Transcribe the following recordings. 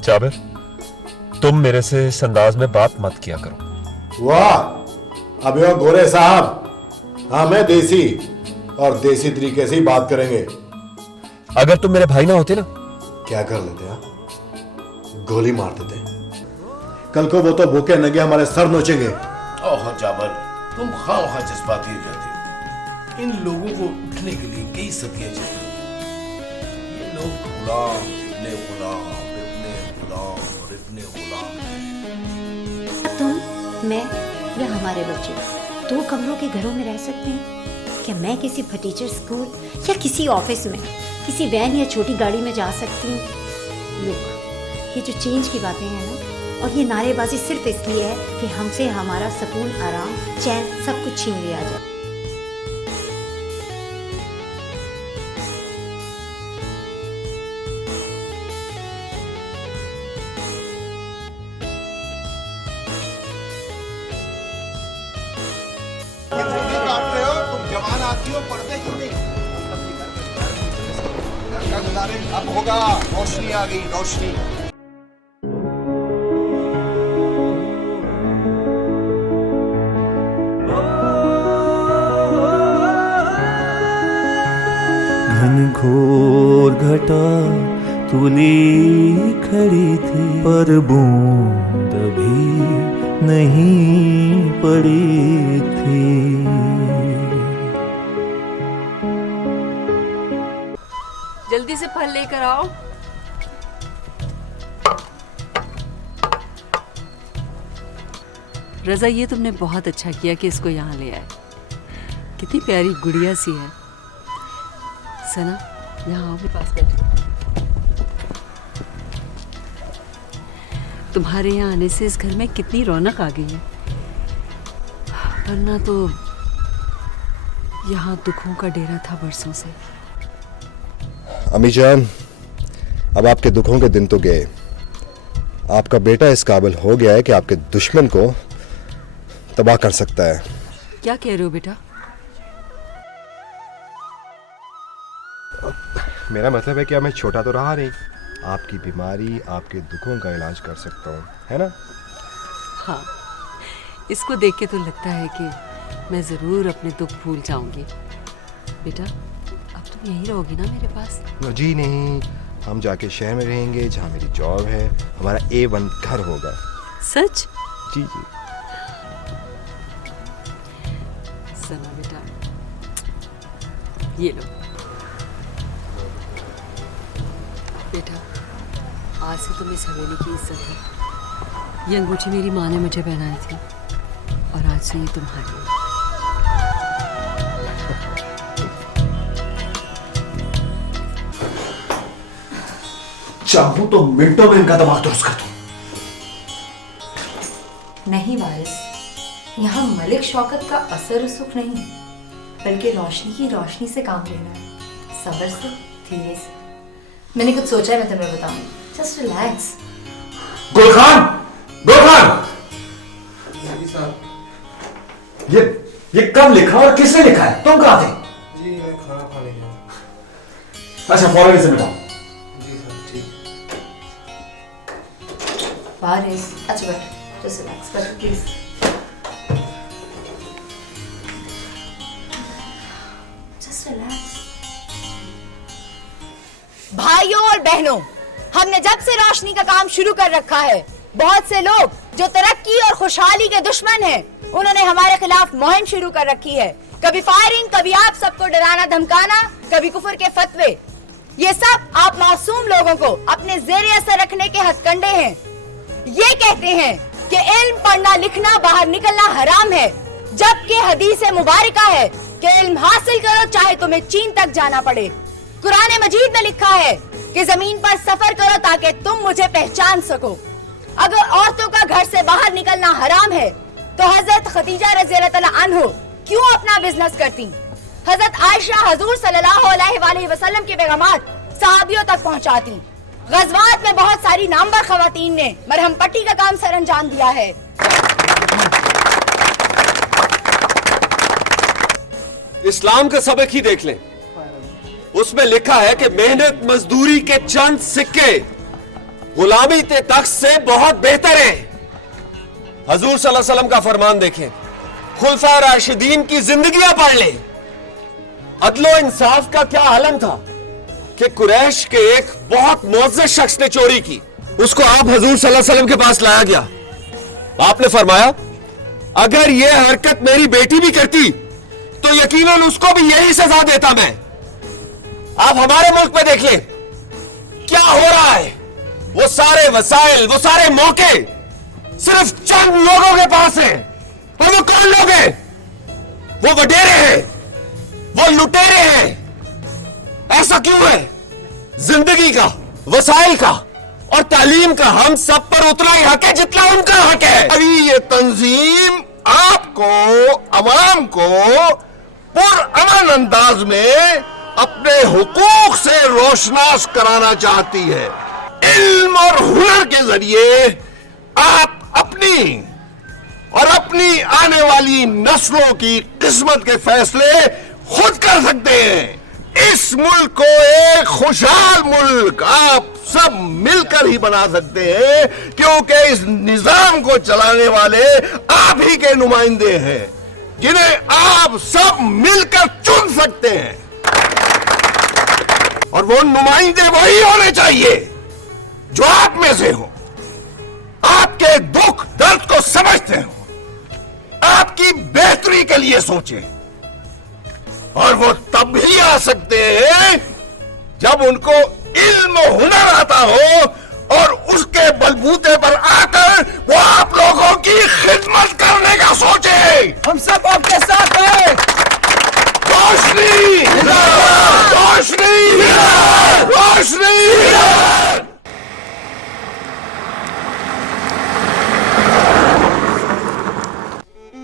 जाबिर, तुम मेरे से इस अंदाज में बात मत किया करो। वाह, अब यो गोरे साहब, हाँ मैं देसी और देसी तरीके से ही बात करेंगे। अगर तुम मेरे भाई ना होते ना, क्या कर लेते आप? गोली मार देते। कल को वो तो भूखे नंगे हमारे सर नोचेंगे। ओह जाबर, तुम खामखा जज्बाती हो जाते हो। इन लोगों को उठने के लिए कई सदियां चाहिए। ये लोग गुलाम, इतने गुलाम, इतने गुलाम और इतने गुलाम हैं। तुम, मैं या हमारे बच्चे 2 कमरों के घरों में रह सकते हैं क्या? मैं किसी फटीचर स्कूल या किसी ऑफिस में किसी वैन या छोटी गाड़ी में जा सकती हूँ? लुक, ये जो चेंज की बातें हैं ना, और ये नारेबाजी सिर्फ इसलिए है कि हमसे हमारा सुकून, आराम, चैन सब कुछ छीन लिया जाए। तुम जवान आती हो, पढ़ते क्यों नहीं? अब होगा, रोशनी आ गई, रोशनी। घनघोर घटा तुली खड़ी थी, पर बूंद भी नहीं पड़ी थी। जल्दी से फल लेकर आओ। रजा, ये तुमने बहुत अच्छा किया कि इसको यहाँ ले आए। कितनी प्यारी गुड़िया सी है। सना, यहाँ आओ, मेरे पास बैठो। तुम्हारे यहाँ आने से इस घर में कितनी रौनक आ गई है, वरना तो यहाँ दुखों का डेरा था बरसों से। अम्मी जान, अब आपके दुखों के दिन तो गए। आपका बेटा इस काबिल हो गया है कि आपके दुश्मन को तबाह कर सकता है। क्या कह रहे हो बेटा? मेरा मतलब है कि अब मैं छोटा तो रहा नहीं। आपकी बीमारी, आपके दुखों का इलाज कर सकता हूँ, है ना? हाँ, इसको देख के तो लगता है कि मैं जरूर अपने दुख भूल जाऊंगी। बेटा, अब तुम यहीं रहोगी ना मेरे पास? जी नहीं, हम जाके शहर में रहेंगे जहाँ मेरी जॉब है। हमारा A1 घर होगा। सच? जी जी। सना बेटा, ये लो। बेटा, आज से तुम इस हवेली की इज्जत है। ये अंगूठी मेरी माँ ने मुझे पहनाई थी और आज से ये तुम्हारी है। चाहूं तो मिनटों में इनका दिमाग दुरुस्त कर दूं। नहीं वारिस, यहाँ मलिक शौकत का असर सुख नहीं, बल्कि रोशनी की रोशनी से काम लेना है। सब्र से, धीरे से। मैंने कुछ सोचा है, मैं तुम्हें बताऊंगी। Just relax. गुलखान, गुलखान, ये कब लिखा और किसने लिखा है? तुम कहाँ थे? जी मैं खाना खाने गया। अच्छा, फौरन इसे मिटाओ। जी सर, ठीक। वारिस, अच्छा बैठ, जस्ट रिलैक्स, बैठ प्लीज। Just relax. भाइयों और बहनों, हमने जब से रोशनी का काम शुरू कर रखा है, बहुत से लोग जो तरक्की और खुशहाली के दुश्मन हैं, उन्होंने हमारे खिलाफ मुहिम शुरू कर रखी है। कभी फायरिंग, कभी आप सबको डराना धमकाना, कभी कुफर के फतवे। ये सब आप मासूम लोगों को अपने ज़ेरे असर रखने के हथकंडे हैं। ये कहते हैं कि इल्म पढ़ना लिखना बाहर निकलना हराम है, जबकि हदीस मुबारका है कि इल्म हासिल करो चाहे तुम्हें चीन तक जाना पड़े। कुरान मजीद में लिखा है कि जमीन पर सफर करो ताकि तुम मुझे पहचान सको। अगर औरतों का घर से बाहर निकलना हराम है तो हजरत खदीजा रज़ियल्लाहु अन्हा क्यों अपना बिजनेस करती? हजरत आयशा हुजूर सल्लल्लाहु अलैहि वसल्लम के पैगामात सहाबियों तक पहुंचाती। गज़वात में बहुत सारी नामवर खवातीन ने मरहम पट्टी का काम सरअंजाम दिया है। इस्लाम का सबक ही देख लें, उसमें लिखा है कि मेहनत मजदूरी के चंद सिक्के गुलामी ते तख्त से बहुत बेहतर है। हजूर सल्लल्लाहु अलैहि वसल्लम का फरमान देखें, खुलफा राशिदीन की जिंदगियां पढ़ ले। अदलो इंसाफ का क्या आलम था कि कुरैश के एक बहुत मुअज़्ज़ज़ शख्स ने चोरी की, उसको आप हजूर सल्लल्लाहु अलैहि वसल्लम के पास लाया गया। आपने फरमाया अगर यह हरकत मेरी बेटी भी करती तो यकीनन उसको भी यही सजा देता मैं। आप हमारे मुल्क में देख लें क्या हो रहा है। वो सारे वसाइल, वो सारे मौके सिर्फ चंद लोगों के पास हैं। और वो कौन लोग हैं? वो वडेरे हैं, वो लुटेरे हैं। ऐसा क्यों है? जिंदगी का, वसाइल का और तालीम का हम सब पर उतना ही हक है जितना उनका हक है। अभी ये तंजीम आपको, अवाम को पुरअमन अंदाज में अपने हुकूक से रोशनास कराना चाहती है। इल्म और हुनर के जरिए आप अपनी और अपनी आने वाली नस्लों की किस्मत के फैसले खुद कर सकते हैं। इस मुल्क को एक खुशहाल मुल्क आप सब मिलकर ही बना सकते हैं, क्योंकि इस निजाम को चलाने वाले आप ही के नुमाइंदे हैं, जिन्हें आप सब मिलकर चुन सकते हैं। और वो नुमाइंदे वही होने चाहिए जो आप में से हो, आपके दुख दर्द को समझते हो, आपकी बेहतरी के लिए सोचें। और वो तब भी आ सकते हैं जब उनको इल्म हुनर आता हो और उसके बलबूते पर आकर वो आप लोगों की खिदमत करने का सोचे। हम सब आपके साथ हैं। रोशनी, रोशनी, रोशनी।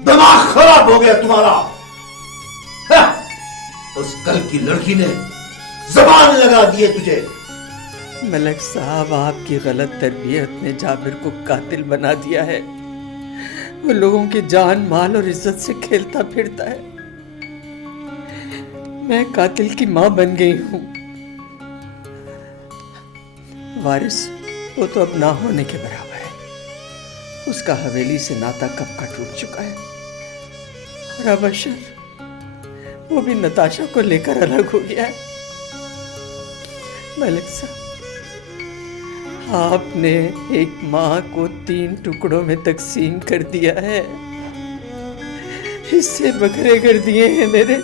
दिमाग खराब हो गया तुम्हारा। उस कल की लड़की ने जबान लगा दी है तुझे। मलक साहब, आपकी गलत तरबियत ने जाबिर को कातिल बना दिया है। वो लोगों की जान, माल और इज्जत से खेलता फिरता है। मैं कातिल की मां बन गई हूं। वारिस वो तो अब ना होने के बराबर है। उसका हवेली से नाता कब का टूट चुका है। और अब अशर वो भी नताशा को लेकर अलग हो गया है। मलिक साहब, आपने एक माँ को 3 टुकड़ों में तकसीम कर दिया है। हिस्से बखरे कर दिए हैं मेरे।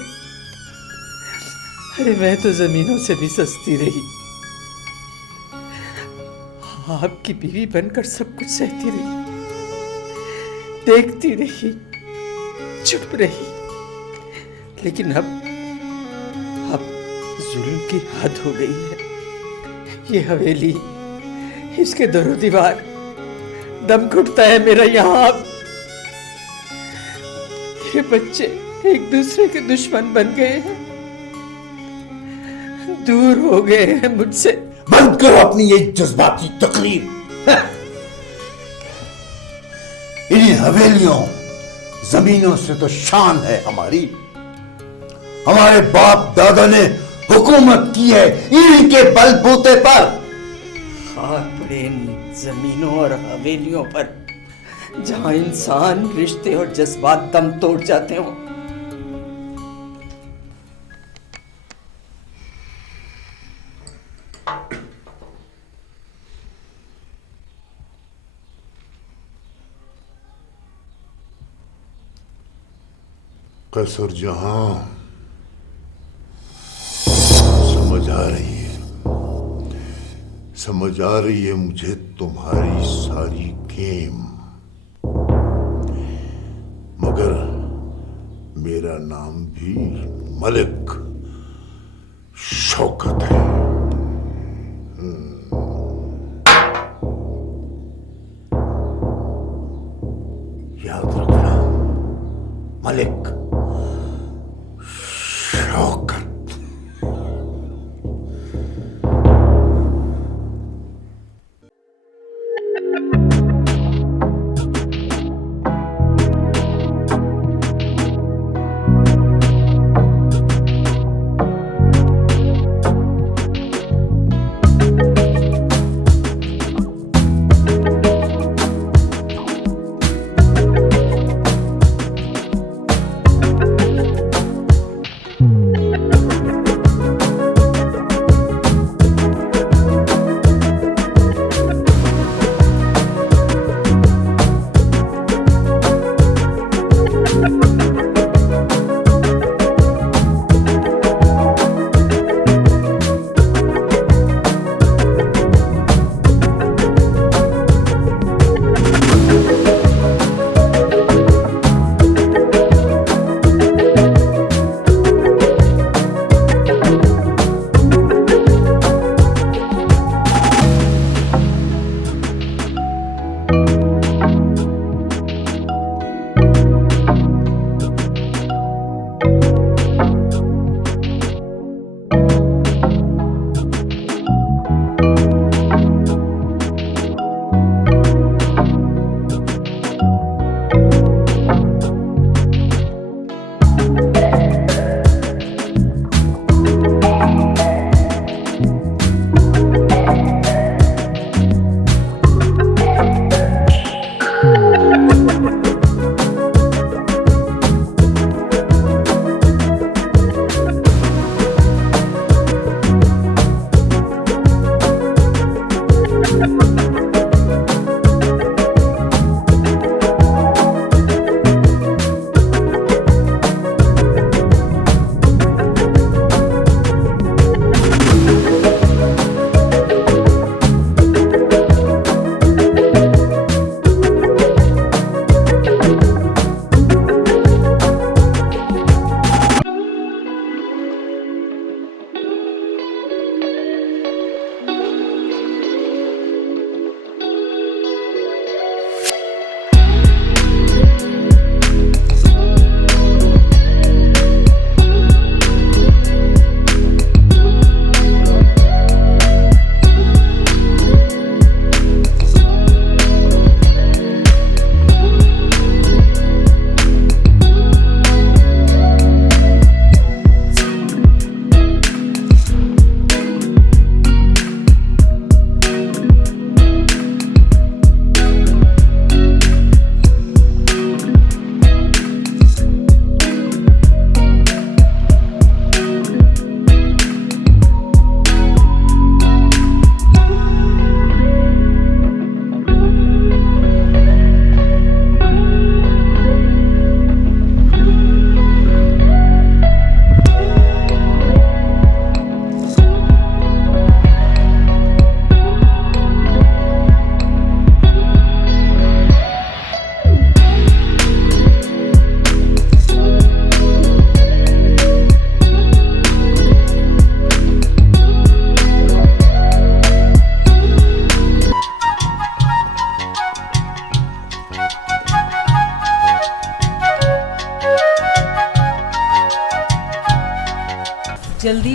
अरे मैं तो जमीनों से भी सस्ती रही। आपकी बीवी बनकर सब कुछ सहती रही, देखती रही, चुप रही। लेकिन अब जुल्म की हद हो गई है। ये हवेली, इसके दरो दीवार, दम घुटता है मेरा यहाँ। अब ये बच्चे एक दूसरे के दुश्मन बन गए हैं, दूर हो गए हैं मुझसे। बंद करो अपनी ये जज्बाती तकरीर। इन हवेलियों, जमीनों से तो शान है हमारी। हमारे बाप दादा ने हुकूमत की है इनके बलबूते पर। खाक पड़े इन जमीनों और हवेलियों पर जहां इंसान, रिश्ते और जज्बात दम तोड़ जाते हो। कसर जहां समझ आ रही है मुझे तुम्हारी सारी गेम। मगर मेरा नाम भी मलिक शौकत है। याद रखना, मलिक शौकत।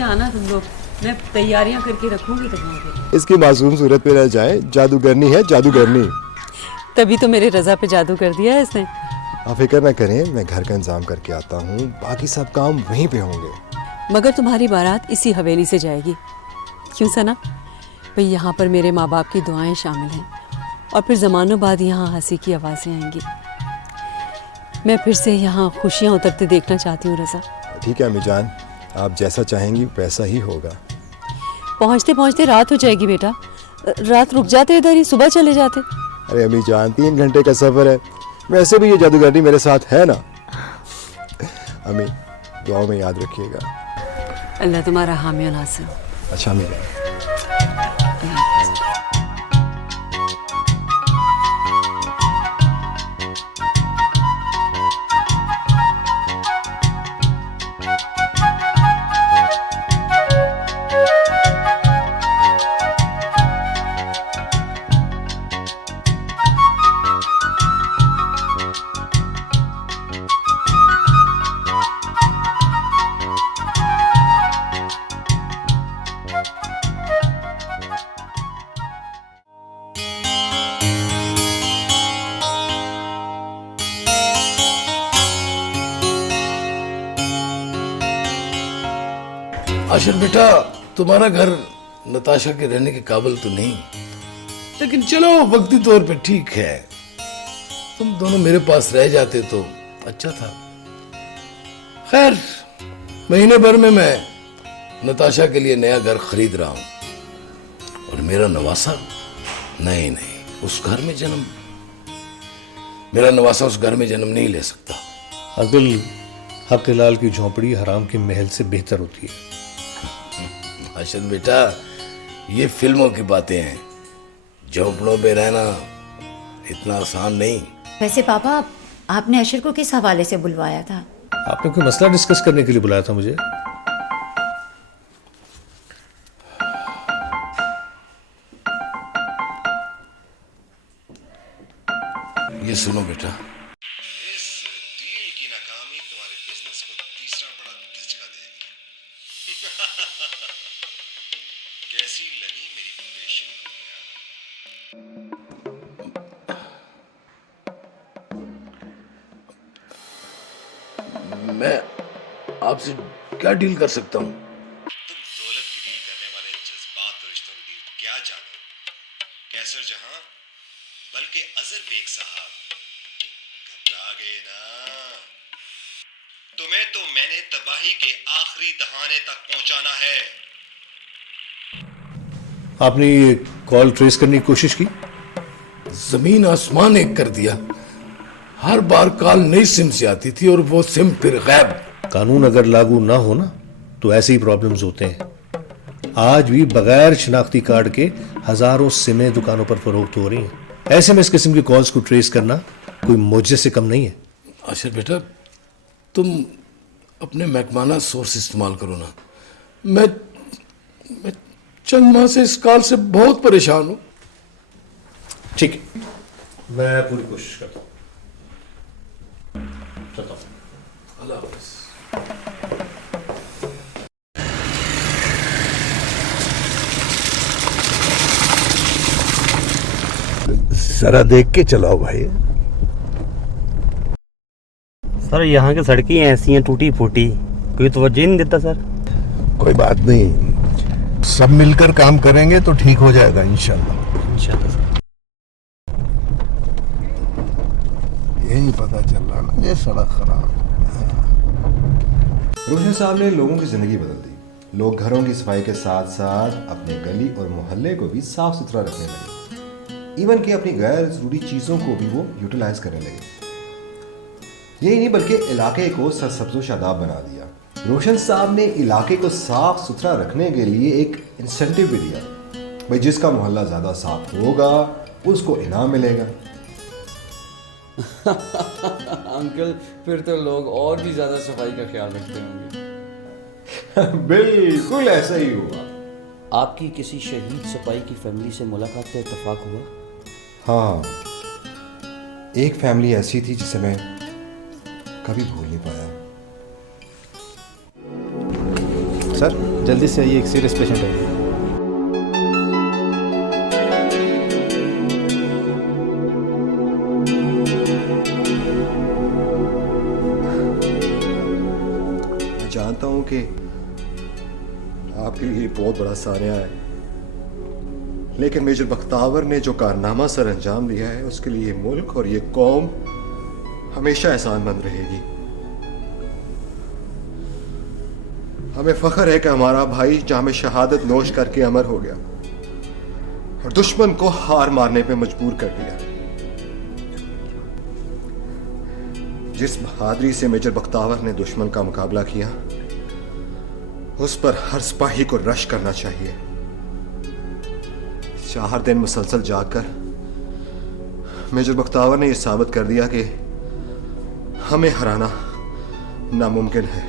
आना तुम लोग, मैं तैयारियां करके रखूंगी तुम्हारे लिए। इसकी मासूम सूरत पे रह जाए, जादूगरनी है जादूगरनी। तभी तो मेरे रजा पे जादू कर दिया है इसने। आप फिक्र ना करें, मैं घर का इंतजाम करके आता हूँ, बाकी सब काम वहीं पे होंगे। मगर तुम्हारी बारात इसी हवेली से जाएगी, क्यों सना? भाई यहाँ पर मेरे माँ बाप की दुआएं शामिल हैं और फिर ज़मानों बाद यहाँ हंसी की आवाज़ें आएंगी। मैं फिर से यहाँ खुशियाँ उतरते देखना चाहती हूँ रज़ा। ठीक है अम्मी जान, आप जैसा चाहेंगी वैसा ही होगा। पहुँचते पहुँचते रात हो जाएगी बेटा, रात रुक जाते इधर ही, सुबह चले जाते। अरे अम्मी जान, 3 घंटे का सफ़र है, वैसे भी ये जादूगरनी मेरे साथ है ना। अम्मी दुआओं में याद रखिएगा। अल्लाह तुम्हारा हामी और नासिर। अच्छा अम्मी जान। आशिर बेटा, तुम्हारा घर नताशा के रहने के काबिल तो नहीं, लेकिन चलो वक्ती तौर पे ठीक है। तुम दोनों मेरे पास रह जाते तो अच्छा था। खैर, महीने भर में मैं नताशा के लिए नया घर खरीद रहा हूं और मेरा नवासा नहीं उस घर में जन्म, मेरा नवासा उस घर में जन्म नहीं ले सकता। अब्दुल हक लाल की झोंपड़ी हराम के महल से बेहतर होती है। आशिर बेटा, ये फिल्मों की बातें हैं, झोंपड़ों में रहना इतना आसान नहीं। वैसे पापा, आपने अशर को किस हवाले से बुलवाया था? आपने कोई मसला डिस्कस करने के लिए बुलाया था मुझे? ये सुनो बेटा, इस डील की नाकामी तुम्हारे बिजनेस को तीसरा बड़ा झटका देगी। कैसी लगी मेरी पेशेंट दुनिया? मैं आपसे क्या डील कर सकता हूँ? तुम दौलत की डील करने वाले जज्बात और रिश्तों की डील क्या जानो? कैसर जहां बल्कि अजर बेग साहब घबरा गए ना। तुम्हें तो मैंने तबाही के आखिरी दहाने तक पहुंचाना है। आपने ये कॉल ट्रेस करने की कोशिश की? जमीन आसमान एक कर दिया। हर बार कॉल नई सिम से आती थी और वो सिम फिर गायब। कानून अगर लागू ना हो ना तो ऐसे ही प्रॉब्लम्स होते हैं। आज भी बगैर शनाख्ती कार्ड के हजारों सिमें दुकानों पर फरोख्त हो रही हैं। ऐसे में इस किस्म की कॉल्स को ट्रेस करना कोई मुआवजे से कम नहीं है। आशिर बेटा, तुम अपने महकमाना सोर्स इस्तेमाल करो ना। मैं चंद माह से इस कॉल से बहुत परेशान हूं। ठीक है, मैं पूरी कोशिश करता हूँ। चलता हूँ। अल्लाह हाफ़िज़। जरा देख के चलाओ भाई। सर यहाँ की सड़कें ऐसी हैं टूटी फूटी, कोई तवज्जो ही नहीं देता सर। कोई बात नहीं, सब मिलकर काम करेंगे तो ठीक हो जाएगा इंशाल्लाह। सर यही पता चल रहा ना, ये सड़क खराब। रोशन साहब ने लोगों की जिंदगी बदल दी। लोग घरों की सफाई के साथ साथ अपने गली और मोहल्ले को भी साफ सुथरा रखने लगे। इवन कि अपनी गैर जरूरी चीजों को भी वो यूटिलाइज करने लगे। यही नहीं बल्कि इलाके को सरसब्ज़ो शादाब बना दिया। रोशन साहब ने इलाके को साफ सुथरा रखने के लिए एक इंसेंटिव भी दिया, भाई जिसका मोहल्ला ज्यादा साफ होगा उसको इनाम मिलेगा। अंकल, फिर तो लोग और भी ज्यादा सफाई का ख्याल रखते होंगे। बिल्कुल ऐसा ही हुआ। आपकी किसी शहीद सिपाही की फैमिली से मुलाकात का इत्तेफाक हुआ? हाँ, एक फैमिली ऐसी थी जिसे मैं कभी भूल नहीं पाया। सर जल्दी से आइए, एक सीरियस पेशेंट है। मैं जानता हूं कि आपके लिए बहुत बड़ा सानिया है, लेकिन मेजर बख्तावर ने जो कारनामा सर अंजाम दिया है उसके लिए ये मुल्क और ये कौम हमेशा एहसानमंद रहेगी। हमें फख्र है कि हमारा भाई जाम शहादत नोश करके अमर हो गया और दुश्मन को हार मारने पे मजबूर कर दिया। जिस बहादुरी से मेजर बख्तावर ने दुश्मन का मुकाबला किया उस पर हर सिपाही को रश करना चाहिए। 4 दिन मुसलसल जाकर मेजर बख्तावर ने यह साबित कर दिया कि हमें हराना नामुमकिन है।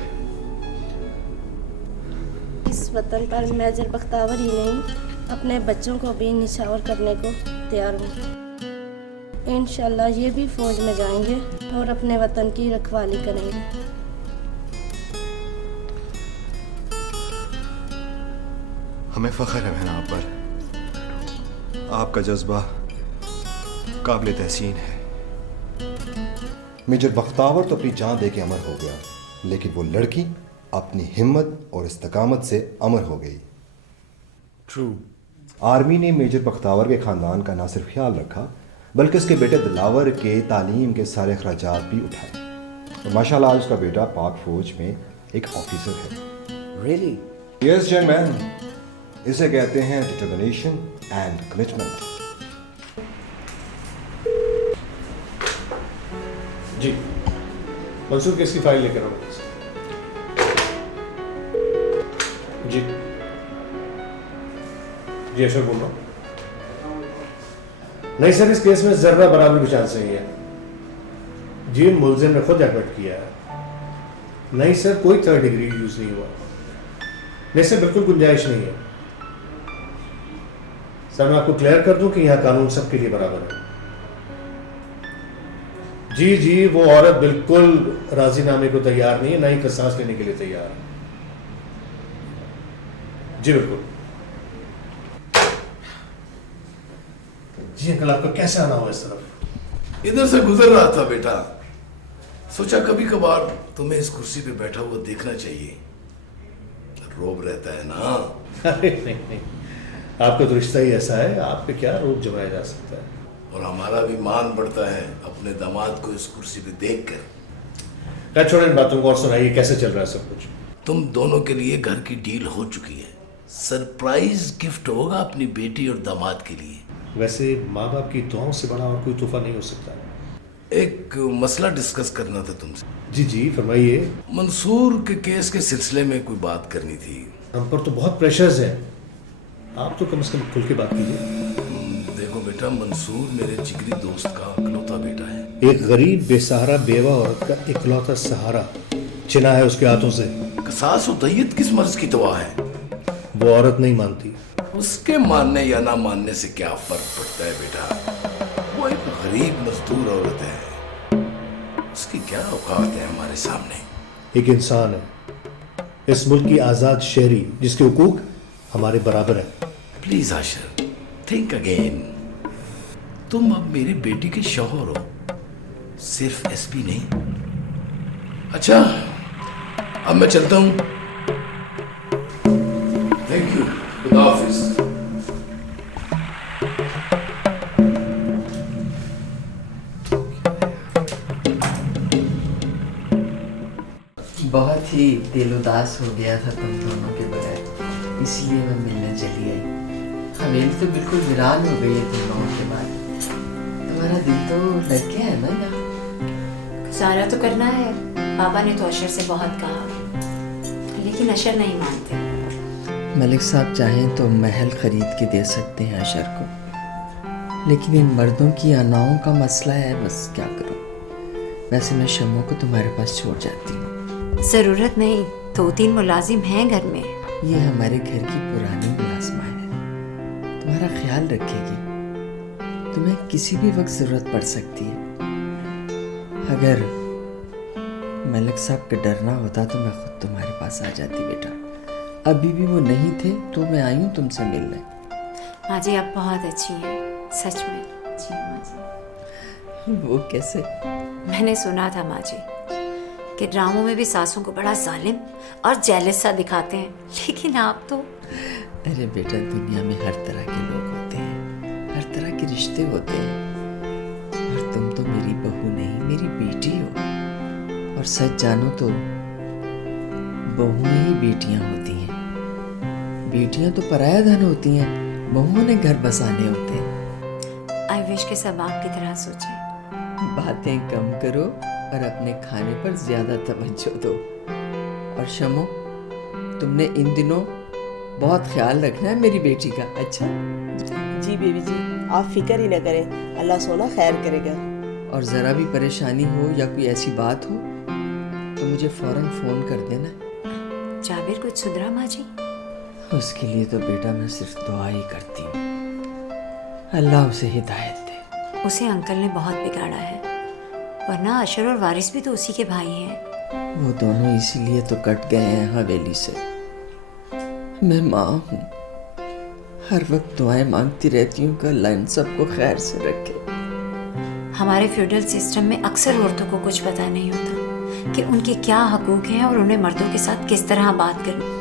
इस वतन पर मेजर बख्तावर ही नहीं, अपने बच्चों को भी निछावर करने को तैयार हूँ। इंशाल्लाह ये भी फौज में जाएंगे और अपने वतन की रखवाली करेंगे। हमें फख्र है बहन आप पर, आपका जज्बा काबिल तहसीन है। मेजर बख्तावर तो अपनी जान दे के अमर हो गया, लेकिन वो लड़की अपनी हिम्मत और इस्तकामत से अमर हो गई। ट्रू। आर्मी ने मेजर बख्तावर के खानदान का ना सिर्फ ख्याल रखा बल्कि उसके बेटे दिलावर के तालीम के सारे अखराजात भी उठाए। तो माशाल्लाह आज उसका बेटा पाक फौज में एक ऑफिसर है। Really? यस यंग मैन, इसे कहते हैं डिटर्मिनेशन एंड कमिटमेंट। जी मंसूर केस की फाइल लेकर आओ। जी जी अशोक बोल रहा हूँ। नहीं सर, इस केस में जर्रा बराबर भी चांस नहीं है। जी मुलजिम ने खुद एडमिट किया है। नहीं सर, कोई थर्ड डिग्री यूज नहीं हुआ। नहीं सर, बिल्कुल गुंजाइश नहीं है। सर मैं आपको क्लियर कर दूं कि यहां कानून सबके लिए बराबर है। जी वो औरत बिल्कुल राजीनामे को तैयार नहीं है, ना ही कसास लेने के लिए तैयार है। जी बिल्कुल। जी अंकल, आपका कैसे आना हुआ इस तरफ? इधर से गुजर रहा था बेटा, सोचा कभी कभार तुम्हें इस कुर्सी पे बैठा हुआ देखना चाहिए। रोब रहता है ना। अरे नहीं, आपका तो रिश्ता ही ऐसा है, आप पे क्या रोब जमाया जा सकता है। और हमारा भी मान बढ़ता है अपने दामाद को इस कुर्सी पे देखकर। क्या छोड़े इन बातों को और सुनाइए, कैसे चल रहा है सब कुछ? तुम दोनों के लिए घर की डील हो चुकी है। सरप्राइज गिफ्ट होगा अपनी बेटी और दामाद के लिए। वैसे माँ बाप की दुआओं से बड़ा और कोई तोहफा नहीं हो सकता। एक मसला डिस्कस करना था तुमसे। जी फरमाइए। मंसूर के केस के सिलसिले में कोई बात करनी थी। हम पर तो बहुत प्रेशर्स है, आप तो कम से कम खुल के बात कीजिए। देखो बेटा, मंसूर मेरे जिगरी दोस्त का इकलौता बेटा है। एक गरीब बेसहारा बेवा औरत का इकलौता सहारा छिना है उसके हाथों से। कसास और दैयत किस मर्ज की दवा है? वो औरत नहीं मानती। उसके मानने या ना मानने से क्या फर्क पड़ता है बेटा? वो एक गरीब मजदूर औरत है, उसकी क्या औकात है हमारे सामने? एक इंसान है, इस मुल्क की आजाद शहरी जिसके हुकूक हमारे बराबर है। Please Ashar, think again. तुम अब मेरी बेटी के शौहर हो, सिर्फ एसपी नहीं। अच्छा अब मैं चलता हूं। थैंक यू, खुदा हाफिज। बहुत ही दिल उदास हो गया था तुम दोनों के बगैर, इसलिए मैं मिलने चली आई। हवेली तो बिल्कुल वीरान हो गई है तुम लोगों के बाद। तुम्हारा दिल तो लग गया है ना यहाँ? गुजारा तो करना है। पापा ने तो अशर से बहुत कहा, लेकिन अशर नहीं मानते। मलिक साहब चाहें तो महल खरीद के दे सकते हैं अशर को, लेकिन इन मर्दों की अनाओं का मसला है, बस क्या करूं। वैसे मैं शमो को तुम्हारे पास छोड़ जाती हूँ। जरूरत नहीं, 2-3 मुलाजिम हैं घर में। ये हमारे घर की पुरानी मुलाजमा है, तुम्हारा ख्याल रखेगी। तुम्हें किसी भी वक्त जरूरत पड़ सकती है। अगर मलिक साहब का डरना होता तो मैं खुद तुम्हारे पास आ जाती बेटा। अभी भी वो नहीं थे तो मैं आई हूँ तुमसे मिलने। माँ जी आप बहुत अच्छी हैं, सच में। जी माँ जी। वो कैसे? मैंने सुना था माँ जी कि ड्रामों में भी सासों को बड़ा जालिम और जेलस सा दिखाते हैं, लेकिन आप तो। अरे बेटा, दुनिया में हर तरह के लोग होते हैं, हर तरह के रिश्ते होते हैं, और तुम तो मेरी बहू नहीं, मेरी बेटी हो। और सच जानो तो बहुएं ही बेटियां होती हैं। बेटियां तो पराया धन होती हैं, बहुओं ने घर बसाने होते हैं। आई विश के सब आपकी तरह सोचें। बातें कम करो और अपने खाने पर ज्यादा तवज्जो दो। और शमो, तुमने इन दिनों बहुत ख्याल रखना है मेरी बेटी का। अच्छा जी बेबी जी, आप फिक्र ही न करें, अल्लाह सोना खैर करेगा। और जरा भी परेशानी हो या कोई ऐसी बात हो तो मुझे फौरन फोन कर देना। जाबिर कुछ सुधरा माँ जी? उसके लिए तो बेटा मैं सिर्फ दुआ ही करती हूँ, अल्लाह उसे हिदायत दे। उसे अंकल ने बहुत बिगाड़ा है, वरना अशर और वारिस भी तो उसी के भाई हैं। वो दोनों इसीलिए तो कट गए हैं हवेली से। मैं माँ हूँ, हर वक्त दुआएं मांगती रहती हूँ कि अल्लाह इन सबको खैर से रखे। हमारे फ्यूडल सिस्टम में अक्सर औरतों को कुछ पता नहीं होता कि उनके क्या हकूक हैं और उन्हें मर्दों के साथ किस तरह बात करनी।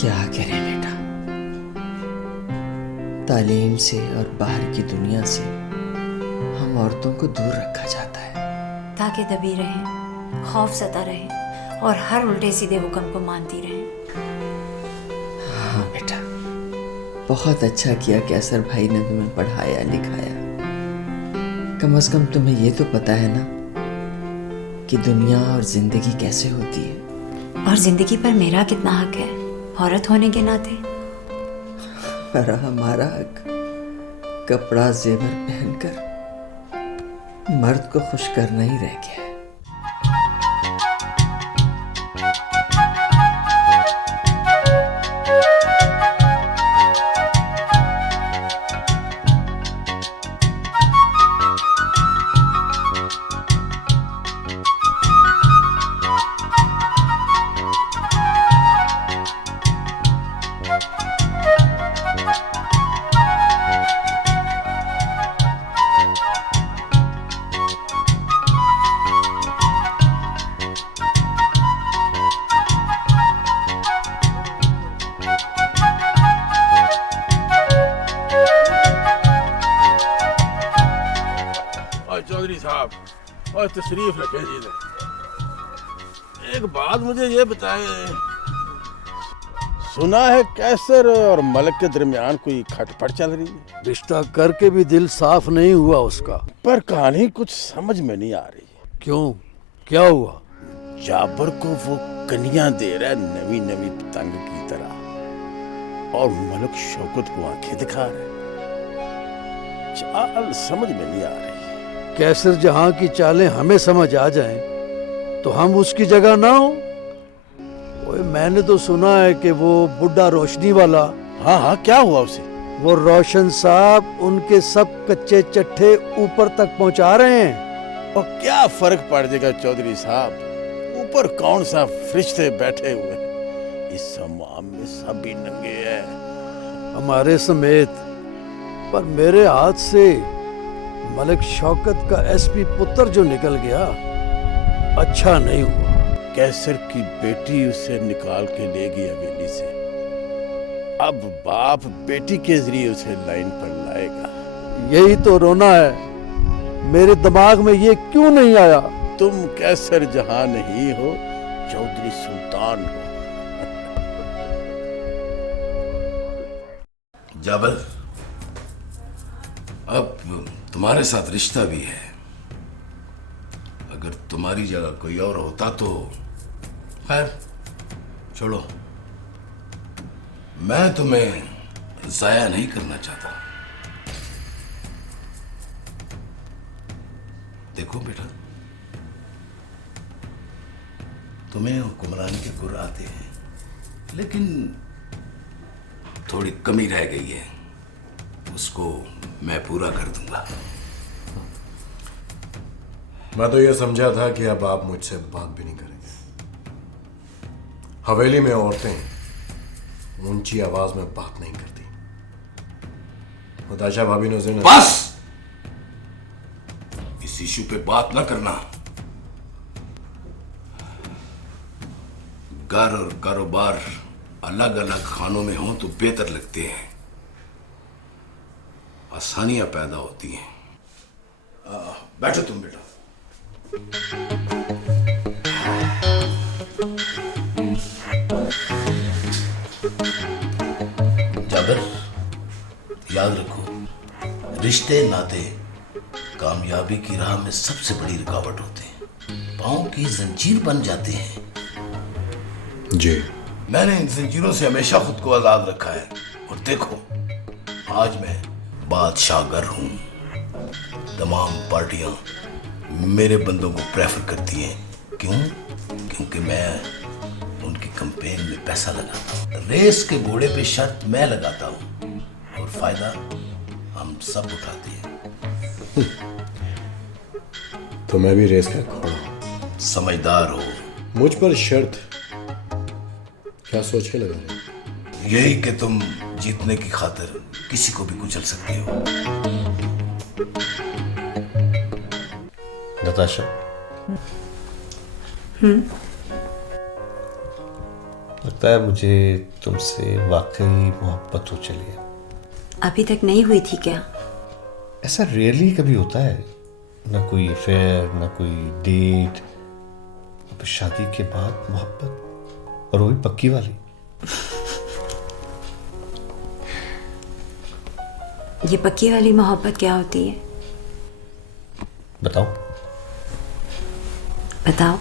क्या करें बेटा, तालीम से और बाहर की दुनिया से हम औरतों को दूर रखा जाता है ताकि दबी रहें, खौफ सता रहे और हर उल्टे सीधे हुक्म को मानती रहें। हाँ बेटा, बहुत अच्छा किया कैसर भाई ने तुम्हें पढ़ाया लिखाया। कम से कम तुम्हें ये तो पता है ना कि दुनिया और जिंदगी कैसे होती है। और जिंदगी पर मेरा कितना हक है औरत होने के नाते। और हमारा हक कपड़ा जेवर पहनकर मर्द को खुश करना ही रह गया है। चौधरी साहब और तशरीफ रखे जी ने। एक बात मुझे ये बताए, सुना है कैसर और मलक के दरमियान कोई खटपट चल रही है? रिश्ता करके भी दिल साफ नहीं हुआ उसका। पर कहानी कुछ समझ में नहीं आ रही। क्यों, क्या हुआ? जाबर को वो कन्या दे रहा है नवी नवी पतंग की तरह, और मलक शौकत को आंखें दिखा रहा है। चाल समझ में नहीं आ रही। कैसर जहां की चालें हमें समझ आ जाएं, तो हम उसकी जगह ना हो। ओए, मैंने तो सुना है कि वो बुढ़ा रोशनी वाला। हाँ हाँ, क्या हुआ उसे? वो रोशन साहब उनके सब कच्चे चट्ठे ऊपर तक पहुंचा रहे हैं। और क्या फर्क पड़ जाएगा चौधरी साहब, ऊपर कौन सा फरिश्ते बैठे हुए हैं? इस समाम में सभी नंगे हैं, हमारे समेत। पर मेरे हाथ से मलिक शौकत का एसपी पुत्र जो निकल गया, अच्छा नहीं हुआ। कैसर की बेटी उसे निकाल के ले गई हवेली से। अब बाप बेटी के जरिए उसे लाइन पर लाएगा। यही तो रोना है, मेरे दिमाग में ये क्यों नहीं आया? तुम कैसर जहां नहीं हो, चौधरी सुल्तान हो। जाबल, अब तुम्हारे साथ रिश्ता भी है। अगर तुम्हारी जगह कोई और होता तो खैर छोड़ो, मैं तुम्हें जाया नहीं करना चाहता। देखो बेटा, तुम्हें हुक्मरानी के गुर आते हैं, लेकिन थोड़ी कमी रह गई है, उसको मैं पूरा कर दूंगा। मैं तो यह समझा था कि अब आप मुझसे बात भी नहीं करेंगे। हवेली में औरतें ऊंची आवाज में बात नहीं करती। नताशा भाभी ने उसे बस इस इशू पे बात ना करना। घर और कारोबार अलग अलग खानों में हो तो बेहतर लगते हैं, आसानियां पैदा होती हैं। बैठो तुम बेटा। जाबिर, याद रखो, रिश्ते नाते कामयाबी की राह में सबसे बड़ी रुकावट होते हैं, पांव की जंजीर बन जाते हैं। जी, मैंने इन जंजीरों से हमेशा खुद को आजाद रखा है और देखो आज मैं बादशाहगर हूं। तमाम पार्टियां मेरे बंदों को प्रेफर करती हैं। क्यों? क्योंकि मैं उनकी कैंपेन में पैसा लगाता हूं। रेस के घोड़े पे शर्त मैं लगाता हूं और फायदा हम सब उठाते हैं। तो मैं भी रेस का घोड़ा हूं। समझदार हो। मुझ पर शर्त क्या सोच के लगा रहे? यही कि तुम जीतने की खातिर किसी को भी कुचल सकते हो। नताशा, लगता है मुझे तुमसे वाकई मोहब्बत हो चली है। अभी तक नहीं हुई थी क्या? ऐसा रेयरली कभी होता है, ना कोई अफेयर, ना कोई डेट, अब शादी के बाद मोहब्बत, और वो भी पक्की वाली। ये पक्की वाली मोहब्बत क्या होती है? बताओ। बताओ।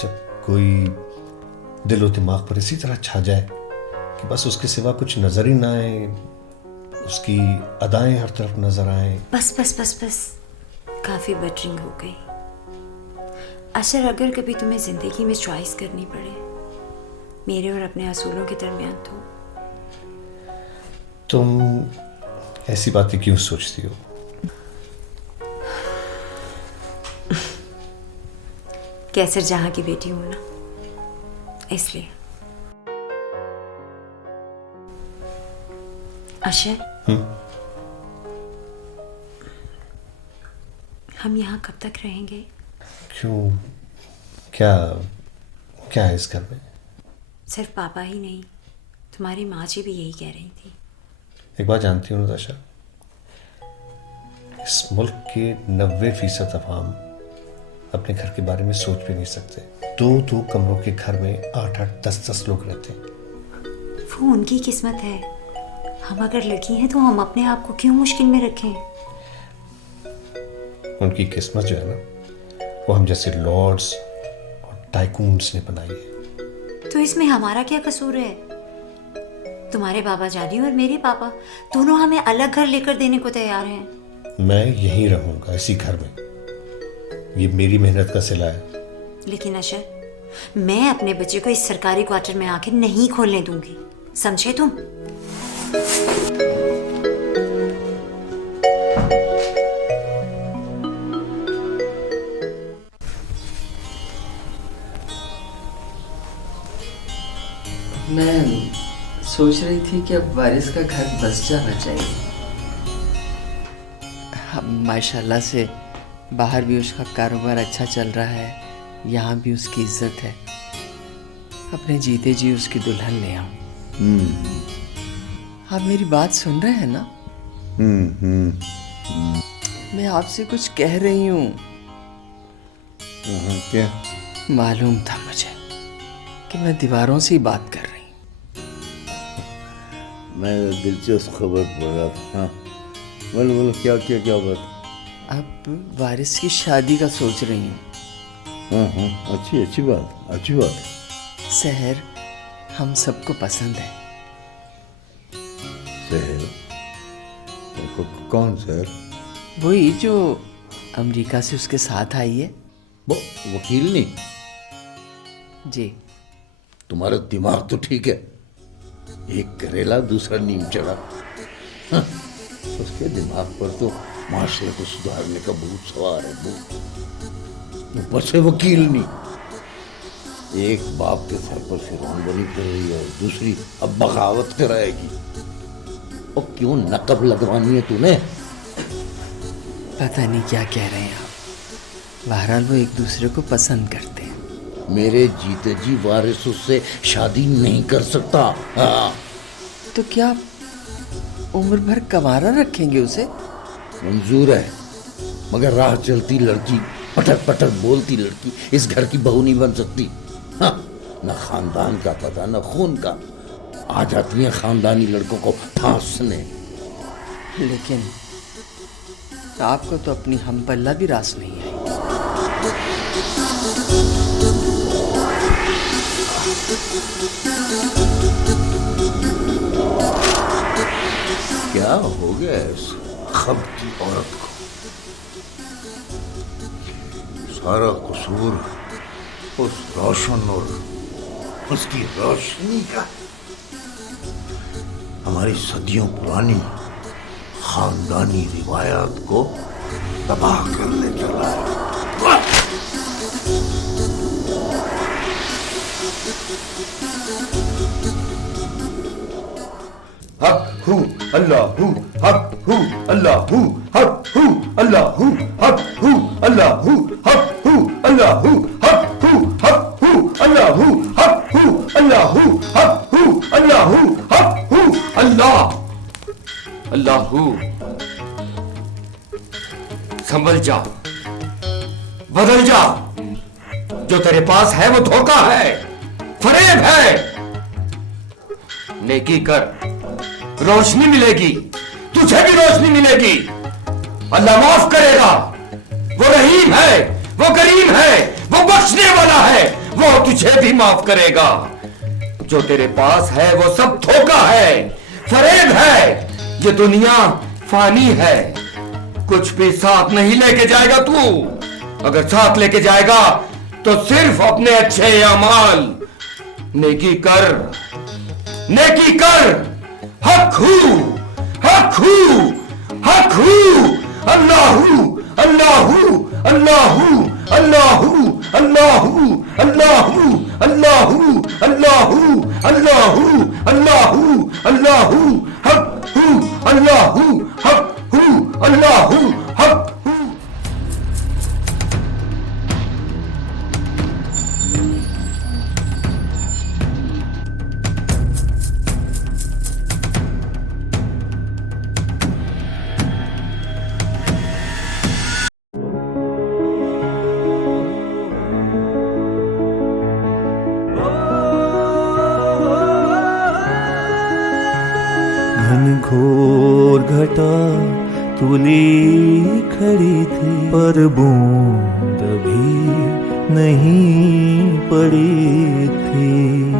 जब कोई दिल और दिमाग पर इसी तरह छा जाए कि बस उसके सिवा कुछ नजर ही ना आए, उसकी अदाएं हर तरफ नजर आए। बस बस बस बस, काफी बटरिंग हो गई। अशर, अगर कभी तुम्हें जिंदगी में चॉइस करनी पड़े मेरे और अपने असूलों के दरमियान, तो तुम ऐसी बातें क्यों सोचती हो? कैसर जहां की बेटी हूं ना, इसलिए। अशर, हम यहाँ कब तक रहेंगे? क्यों? क्या क्या है इस घर में? सिर्फ पापा ही नहीं, तुम्हारी माँ जी भी यही कह रही थी। एक बात जानती हो नताशा, इस मुल्क के 90% अवाम अपने घर के बारे में सोच भी नहीं सकते। 2-2 कमरों के घर में 8-8, 10-10 लोग रहते हैं। वो उनकी किस्मत है। हम अगर लकी हैं तो हम अपने आप को क्यों मुश्किल में रखें? उनकी किस्मत जो है ना, वो हम जैसे लॉर्ड्स और टाइकून्स ने बनाई है। तो इसमें हमारा क्या कसूर है? तुम्हारे बाबा जानी और मेरे पापा दोनों हमें अलग घर लेकर देने को तैयार हैं। मैं यहीं रहूंगा, इसी घर में। ये मेरी मेहनत का सिला है। लेकिन अशर, मैं अपने बच्चे को इस सरकारी क्वार्टर में आकर नहीं खोलने दूंगी, समझे तुम? मैं सोच रही थी कि अब वारिस का घर बस जाना चाहिए। माशाल्लाह से बाहर भी उसका कारोबार अच्छा चल रहा है, यहाँ भी उसकी इज्जत है। अपने जीते जी उसकी दुल्हन ले आऊं। आप मेरी बात सुन रहे हैं ना? मैं आपसे कुछ कह रही हूँ। क्या? मालूम था मुझे कि मैं दीवारों से ही बात कर रही हूँ। मैं दिलचस्प खबर पढ़ रहा था। हाँ, बोलो बोलो, क्या क्या क्या बात? अब वारिस की शादी का सोच रही हूँ। हाँ हाँ, अच्छी बात, अच्छी बात। शहर हम सबको पसंद है। शहर? कौन शहर? वही जो अमेरिका से उसके साथ आई है। वो वकील नहीं? जी। तुम्हारा दिमाग तो ठीक है, एक करेला दूसरा नीम चढ़ा। हाँ, उसके दिमाग पर तो माशरे को सुधारने का बहुत सवार है। ऊपर से वकील नहीं। एक बाप के सर पर सिरौन बनी कर रही है और दूसरी अब बगावत कराएगी। और क्यों नकब लगवानी है तूने? पता नहीं क्या कह रहे हैं आप। बहरहाल वो एक दूसरे को पसंद करते हैं। मेरे जीते जी वारिस उससे शादी नहीं कर सकता। हाँ। तो क्या उम्र भर कवारा रखेंगे उसे? मंजूर है, मगर राह चलती लड़की, पटक पटक बोलती लड़की इस घर की बहू नहीं बन सकती। हाँ, न खानदान का पता न खून का, आ जाती हैं खानदानी लड़कों को फांसने। लेकिन आपको तो अपनी हमपल्ला भी रास नहीं आई। क्या हो गया इस खब की औरत को? सारा कसूर उस रोशन और उसकी रोशनी का, हमारी सदियों पुरानी खानदानी रिवायात को तबाह करने चला है। हक हू अल्लाहू, हक हू अल्लाहू, हक हू अल्लाहू, हक हू अल्लाहू, हक हू अल्लाहू, हक हू, हक हू अल्लाहू, हक हू अल्लाहू, हक हू अल्लाहू, हक हू अल्लाह अल्लाहू। संभल जा, बदल जा। जो तेरे पास है वो धोखा है, फरेब है। नेकी कर, रोशनी मिलेगी, तुझे भी रोशनी मिलेगी। अल्लाह माफ करेगा। वो रहीम है, वो करीम है, वो बख्शने वाला है, वो तुझे भी माफ करेगा। जो तेरे पास है वो सब धोखा है, फरेब है। ये दुनिया फानी है, कुछ भी साथ नहीं लेके जाएगा तू। अगर साथ लेके जाएगा तो सिर्फ अपने अच्छे अमाल। नेकी कर, नेकी कर। हक हू, हक हू, हक हू अल्लाहू, अल्लाहू, अल्लाहू, अल्लाहू, अल्लाहू, अल्लाहू, अल्लाहू, अल्लाहू, अल्लाहू, अल्लाहू, अल्लाहू, हक हू अल्लाहू, हक हू अल्लाहू, हक हू। घनघोर घटा तुली खड़ी थी, पर बूंद भी नहीं पड़ी थी।